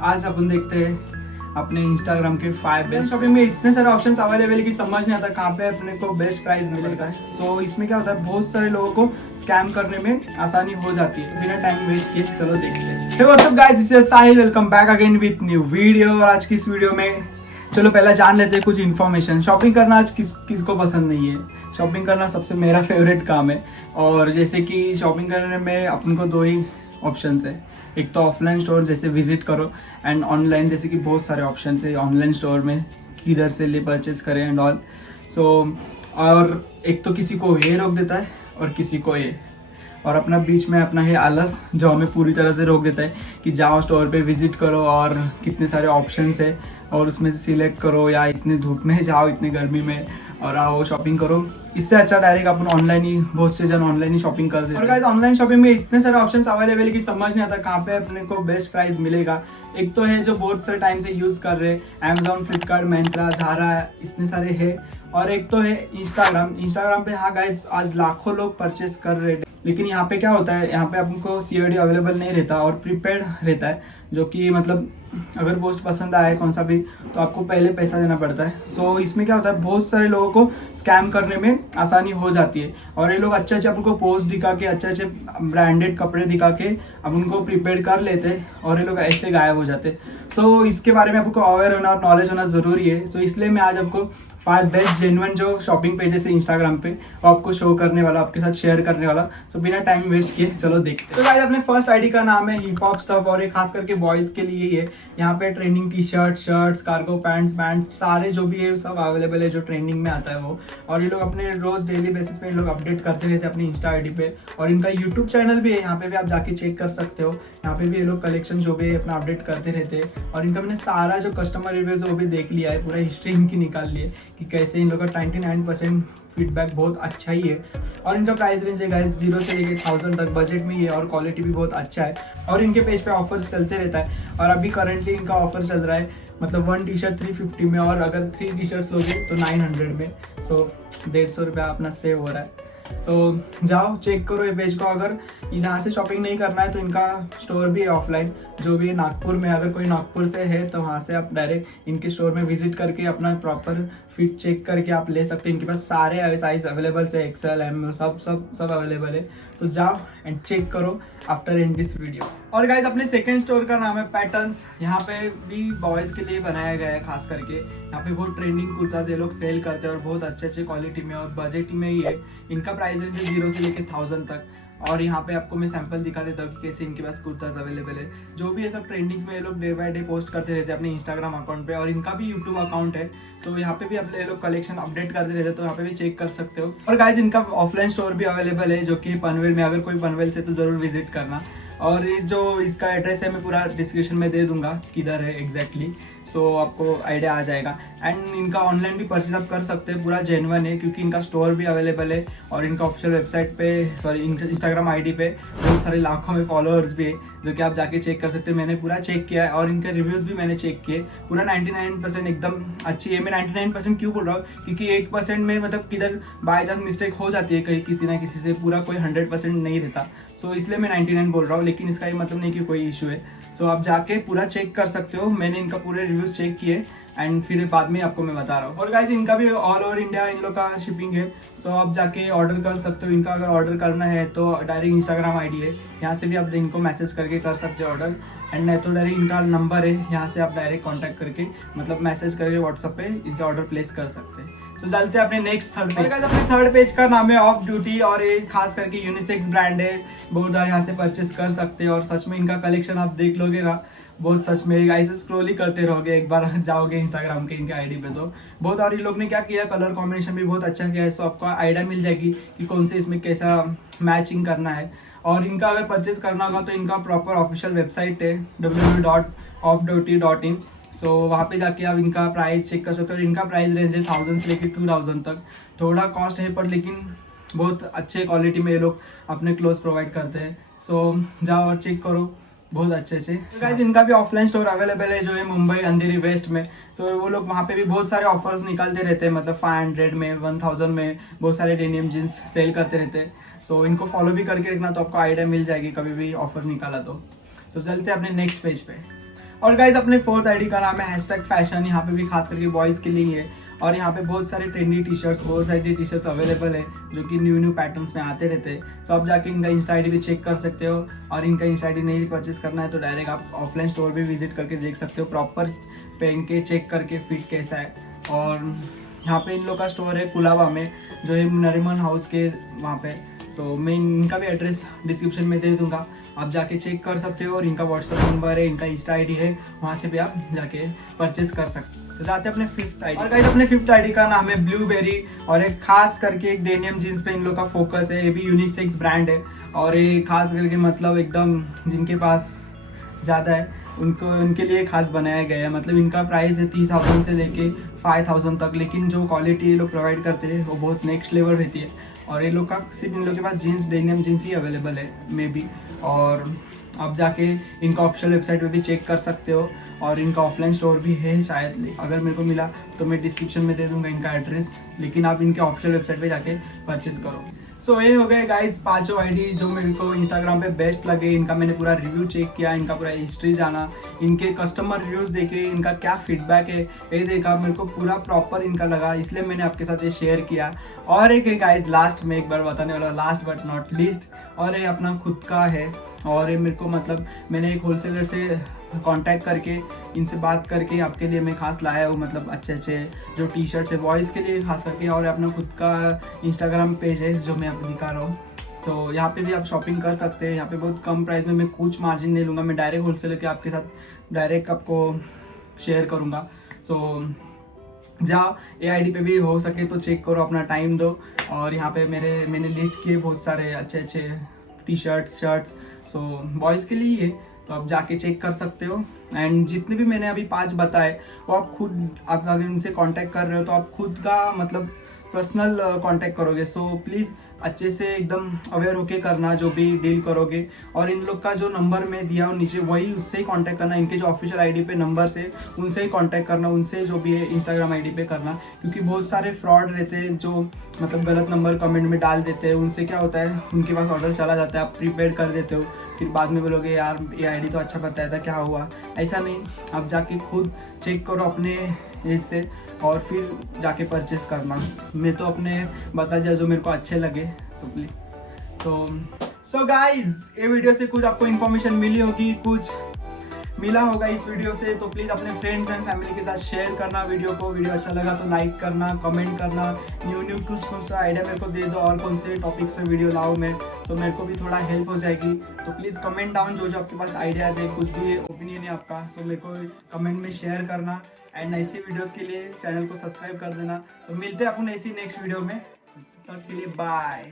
आज अपन देखते हैं अपने इंस्टाग्राम के 5 बेस्ट शॉपिंग में इतने सारे ऑप्शंस अवेलेबल है कि समझ नहीं आता कहाँ पे अपने को बेस्ट प्राइस मिलेगा। सो इसमें क्या होता है, बहुत सारे लोगों को स्कैम करने में आसानी हो जाती है। बिना टाइम वेस्ट किए चलो देखते हैं। Hey what's up guys, this is Sahil, welcome back again with new video. और आज की इस वीडियो में चलो पहले जान लेते हैं कुछ इन्फॉर्मेशन। शॉपिंग करना आज किसको पसंद नहीं है। शॉपिंग करना सबसे मेरा फेवरेट काम है। और जैसे कि शॉपिंग करने में अपन को दो ही ऑप्शंस है, एक तो ऑफलाइन स्टोर जैसे विजिट करो एंड ऑनलाइन जैसे कि बहुत सारे ऑप्शन है ऑनलाइन स्टोर में, किधर से ले परचेज करें एंड ऑल। सो और एक तो किसी को ये रोक देता है और किसी को ये, और अपना बीच में अपना है आलस जो हमें पूरी तरह से रोक देता है कि जाओ स्टोर पे विजिट करो और कितने सारे ऑप्शंस है और उसमें से सिलेक्ट करो, या इतनी धूप में जाओ इतनी गर्मी में और आओ शॉपिंग करो। इससे अच्छा डायरेक्ट अपन ऑनलाइन ही, बहुत से जन ऑनलाइन ही शॉपिंग कर देते हैं। और गाइस ऑनलाइन शॉपिंग में इतने सारे ऑप्शंस अवेलेबल है कि समझ नहीं आता कहाँ पे अपने को बेस्ट प्राइस मिलेगा। एक तो है जो बहुत सारे टाइम से यूज कर रहे हैं, Amazon, फ्लिपकार्ट, मिंत्रा, झारा, इतने सारे है। और एक तो है इंस्टाग्राम पे। हाँ गाइस, आज लाखों लोग परचेस कर रहे हैं, लेकिन यहाँ पे क्या होता है, यहाँ पे आपको COD अवेलेबल नहीं रहता और प्रीपेड रहता है, जो कि मतलब अगर पोस्ट पसंद आए कौन सा भी तो आपको पहले पैसा देना पड़ता है। सो इसमें क्या होता है, बहुत सारे लोगों को स्कैम करने में आसानी हो जाती है। और ये लोग अच्छे अच्छे आपको पोस्ट दिखा के, अच्छे अच्छे ब्रांडेड कपड़े दिखा के अब उनको प्रीपेड कर लेते हैं और ये लोग ऐसे गायब हो जाते हैं। सो इसके बारे में आपको अवेयर होना और नॉलेज होना जरूरी है। सो इसलिए मैं आज आपको 5 बेस्ट जेन्युइन जो शॉपिंग पेजेस है इंस्टाग्राम पे वो आपको शो करने वाला, आपके साथ शेयर करने वाला। सो बिना टाइम वेस्ट किए चलो देखते हैं। तो गाइस अपने फर्स्ट आईडी का नाम है हिप हॉप स्टफ, और ये खास करके बॉयज के लिए ही है। यहाँ पे trending T shirts, cargo pant सारे जो भी है सब अवेलेबल है जो ट्रेंडिंग में आता है वो। और ये लोग अपने रोज डेली बेसिस पे लोग अपडेट करते रहते हैं अपनी इंस्टा आईडी पे। और इनका यूट्यूब चैनल भी है, यहाँ पे भी आप जाके चेक कर सकते हो। यहाँ पे भी ये लोग कलेक्शन जो भी है अपना अपडेट करते रहते हैं। और इनका मैंने सारा जो कस्टमर रिव्यूज है वो भी देख लिया है, पूरा हिस्ट्री इनकी निकाल ली है कि कैसे इन लोगों का 99% फीडबैक बहुत अच्छा ही है। और इनका प्राइस रेंज है गाइस 0 से लेके 1000 तक, बजट में ही है और क्वालिटी भी बहुत अच्छा है। और इनके पेज पे ऑफर्स चलते रहता है, और अभी करंटली इनका ऑफर चल रहा है, मतलब 1 टी शर्ट 350 में, और अगर 3 टी शर्ट्स लोगे तो 900 में। सो 150 रुपया अपना सेव हो रहा है। सो जाओ चेक करो ये पेज को। अगर यहाँ से शॉपिंग नहीं करना है तो इनका स्टोर भी है ऑफलाइन, जो भी है नागपुर में। अगर कोई नागपुर से है तो वहाँ से आप डायरेक्ट इनके स्टोर में विजिट करके अपना प्रॉपर फिट चेक करके आप ले सकते हैं। इनके पास सारे साइज अवेलेबल है, XL, M, सब अवेलेबल है। तो जाओ एंड चेक करो आफ्टर इन दिस वीडियो। और गाइज अपने सेकंड स्टोर का नाम है पैटर्न्स। यहाँ पे भी बॉयज के लिए बनाया गया है खास करके। यहाँ पे बहुत ट्रेंडिंग कुर्ता ये लोग सेल करते हैं और बहुत अच्छे क्वालिटी में और बजट में ही है। इनका प्राइस है 0 से लेके 1000 तक। और यहाँ पे आपको मैं सैंपल दिखा देता हूँ कि कैसे इनके पास कुर्ताज अवेलेबल है। जो भी है सब ट्रेंडिंग्स में ये लोग डे बाय डे पोस्ट करते रहते हैं अपने इंस्टाग्राम अकाउंट पे, और इनका भी यूट्यूब अकाउंट है। सो यहाँ पे भी अपने लोग कलेक्शन अपडेट करते रहते हैं, तो यहाँ पे भी चेक कर सकते हो। और गाइज इनका ऑफलाइन स्टोर भी अवेलेबल है, जो कि पनवेल में। अगर कोई पनवेल से तो जरूर विजिट करना। और ये जो इसका एड्रेस है मैं पूरा डिस्क्रिप्शन में दे दूंगा किधर है एग्जैक्टली। सो आपको आइडिया आ जाएगा। एंड इनका ऑनलाइन भी परचेज आप कर सकते हैं, पूरा जेन्युइन है क्योंकि इनका स्टोर भी अवेलेबल है। और इनका ऑफिशियल वेबसाइट पे, सॉरी इंस्टाग्राम आईडी पे बहुत सारे लाखों में फॉलोअर्स भी है, जो कि आप जाके चेक कर सकते हैं। मैंने पूरा चेक किया है और इनके रिव्यूज भी मैंने चेक किए। पूरा 99% एकदम अच्छी है। मैं 99% क्यों बोल रहा हूँ, क्योंकि 1% में मतलब किधर बाय चांस मिस्टेक हो जाती है कहीं किसी ना किसी से, पूरा कोई 100% नहीं रहता। सो इसलिए मैं 99 बोल रहा हूँ, लेकिन इसका ये मतलब नहीं कि कोई इशू है। सो आप जाके पूरा चेक कर सकते हो। मैंने इनका पूरे रिव्यूज चेक किए एंड फिर बाद में आपको मैं बता रहा हूँ। और गाइज इनका भी ऑल ओवर इंडिया इन लोग का शिपिंग है। सो आप जाके ऑर्डर कर सकते हो। इनका अगर ऑर्डर करना है तो डायरेक्ट इंस्टाग्राम आईडी है, यहाँ से भी आप इनको मैसेज करके कर सकते हो ऑर्डर। एंड नहीं तो डायरेक्ट इनका नंबर है, यहाँ से आप डायरेक्ट कॉन्टैक्ट करके मतलब मैसेज करके व्हाट्सएप पे इनसे ऑर्डर प्लेस कर सकते हैं। तो चलते हैं अपने नेक्स्ट थर्ड पेज। अपने थर्ड पेज का नाम है ऑफ ड्यूटी, और ये खास करके यूनिसेक्स ब्रांड है। बहुत बार यहाँ से परचेस कर सकते हैं। और सच में इनका कलेक्शन आप देख लोगे ना, बहुत सच में ऐसे स्क्रॉल ही करते रहोगे, एक बार जाओगे इंस्टाग्राम के इनके आईडी पे तो बहुत। और ये लोग ने क्या किया, कलर कॉम्बिनेशन भी बहुत अच्छा किया है। सो आपको आइडिया मिल जाएगी कि कौन से इसमें कैसा मैचिंग करना है। और इनका अगर परचेस करना होगा तो इनका प्रॉपर ऑफिशियल वेबसाइट है www.offduty.in। सो वहाँ पे जाके आप इनका प्राइस चेक कर सकते हो। इनका प्राइस रेंज है 1000 से लेकर 2000 तक। थोड़ा कॉस्ट है पर लेकिन बहुत अच्छे क्वालिटी में ये लोग अपने क्लोथ प्रोवाइड करते हैं। सो जाओ और चेक करो, बहुत अच्छे से। गाइस इनका भी ऑफलाइन स्टोर अवेलेबल है, जो है मुंबई अंधेरी वेस्ट में। सो वो लोग वहाँ पे भी बहुत सारे ऑफर्स निकालते रहते हैं, मतलब 500 में 1000 में बहुत सारे डेनियम जींस सेल करते रहते हैं। सो इनको फॉलो भी करके रखना, तो आपको आइडिया मिल जाएगी कभी भी ऑफर निकाला तो। सो चलते हैं अपने नेक्स्ट पेज पे। और गाइज अपने फोर्थ आईडी का नाम है #फैशन। यहाँ पे भी खास करके बॉयज़ के लिए ही है और यहाँ पे बहुत सारे trendy T shirts over size T shirts available है जो कि न्यू पैटर्न्स में आते रहते हैं। सो आप जाके इनका इंस्टा आईडी भी चेक कर सकते हो और इनका इंस्टा आईडी नहीं परचेस करना है तो डायरेक्ट आप ऑफलाइन स्टोर भी विजिट करके देख सकते हो, प्रॉपर पहन के चेक करके फिट कैसा है। और यहाँ पे इन लोग का स्टोर है कुलाबा में जो है नरीमन हाउस के वहाँ पे। सो मैं इनका भी एड्रेस डिस्क्रिप्शन में दे दूंगा, आप जाके चेक कर सकते हो। और इनका व्हाट्सअप नंबर है, इनका इंस्टा आईडी है, वहाँ से भी आप जाके परचेस कर सकते हो। तो जाते हैं अपने फिफ्थ आईडी। और गाइस अपने फिफ्थ आईडी का नाम है ब्लूबेरी और एक खास करके एक डेनियम जीन्स पे इन लोग का फोकस है। ये भी यूनिसेक्स ब्रांड है और ये खास करके मतलब एकदम जिनके पास ज़्यादा है उनको उनके लिए खास बनाया गया है। मतलब इनका प्राइस है 30,000 से लेके 5,000 तक, लेकिन जो क्वालिटी ये लोग प्रोवाइड करते हैं वो बहुत नेक्स्ट लेवल रहती है। और ये लोग का सिर्फ इन लोग के पास जीन्स डेनियम जीन्स ही अवेलेबल है मे बी। और आप जाके इनका ऑफिशियल वेबसाइट पे भी चेक कर सकते हो और इनका ऑफलाइन स्टोर भी है शायद, अगर मेरे को मिला तो मैं डिस्क्रिप्शन में दे दूंगा इनका एड्रेस, लेकिन आप इनके ऑफिशियल वेबसाइट पे जाके परचेस करो। सो ये हो गए गाइज 5 आईडी जो मेरे को इंस्टाग्राम पे बेस्ट लगे। इनका मैंने पूरा रिव्यू चेक किया, इनका पूरा हिस्ट्री जाना, इनके कस्टमर रिव्यूज़ देखे, इनका क्या फीडबैक है ये देखा, मेरे को पूरा प्रॉपर इनका लगा, इसलिए मैंने आपके साथ ये शेयर किया। और एक है गाइज लास्ट में एक बार बताने वाला, लास्ट बट नॉट लीस्ट, और ये अपना खुद का है। और ये मेरे को मतलब मैंने एक होलसेलर से कांटेक्ट करके इनसे बात करके आपके लिए मैं खास लाया हूँ, मतलब अच्छे अच्छे जो टी शर्ट्स है बॉयज़ के लिए खास करके। और अपना खुद का इंस्टाग्राम पेज है जो मैं आपको दिखा रहा हूँ। तो यहाँ पे भी आप शॉपिंग कर सकते हैं। यहाँ पे बहुत कम प्राइस में, मैं कुछ मार्जिन नहीं लूँगा, मैं डायरेक्ट होलसेलर के आपके साथ डायरेक्ट आपको शेयर करूँगा। सो जहाँ AID पे भी हो सके तो चेक करो, अपना टाइम दो। और यहाँ पे मैंने लिस्ट किए बहुत सारे अच्छे अच्छे टी शर्ट्स सो बॉयज़ के लिए ही है, तो आप जाके चेक कर सकते हो। एंड जितने भी मैंने अभी 5 बताए वो आप खुद, आप अगर इनसे कांटेक्ट कर रहे हो तो आप खुद का मतलब पर्सनल कांटेक्ट करोगे। सो प्लीज़ अच्छे से एकदम अवेयर होके करना जो भी डील करोगे। और इन लोग का जो नंबर मैं दिया हो नीचे वही उससे ही कांटेक्ट करना, इनके जो ऑफिशियल आईडी पे नंबर से उनसे ही कांटेक्ट करना, उनसे जो भी है इंस्टाग्राम आईडी पे करना। क्योंकि बहुत सारे फ्रॉड रहते हैं जो मतलब गलत नंबर कमेंट में डाल देते हैं, उनसे क्या होता है उनके पास ऑर्डर चला जाता है, आप प्रीपेड कर देते हो, फिर बाद में बोलोगे यार ये आईडी तो अच्छा बताया था क्या हुआ। ऐसा नहीं, आप जाके खुद चेक करो अपने इससे और फिर जाके परचेस करना। मैं तो अपने बता दिया जो मेरे को अच्छे लगे प्लीज। सो गाइज ये वीडियो से कुछ आपको इन्फॉर्मेशन मिली होगी, कुछ मिला होगा इस वीडियो से, तो प्लीज़ अपने फ्रेंड्स एंड फैमिली के साथ शेयर करना वीडियो को। वीडियो अच्छा लगा तो लाइक करना, कमेंट करना, न्यू कुछ आइडिया मेरे को दे दो और कौन से टॉपिक्स पे वीडियो लाऊं मैं, तो मेरे को भी थोड़ा हेल्प हो जाएगी। तो प्लीज़ कमेंट डाउन जो आपके पास आइडियाज़ है, कुछ भी ओपिनियन है आपका, तो मेरे को कमेंट में शेयर करना। एंड ऐसी वीडियोज़ के लिए चैनल को सब्सक्राइब कर देना। तो मिलते हैं अपन ऐसी नेक्स्ट वीडियो में, तब के लिए बाय।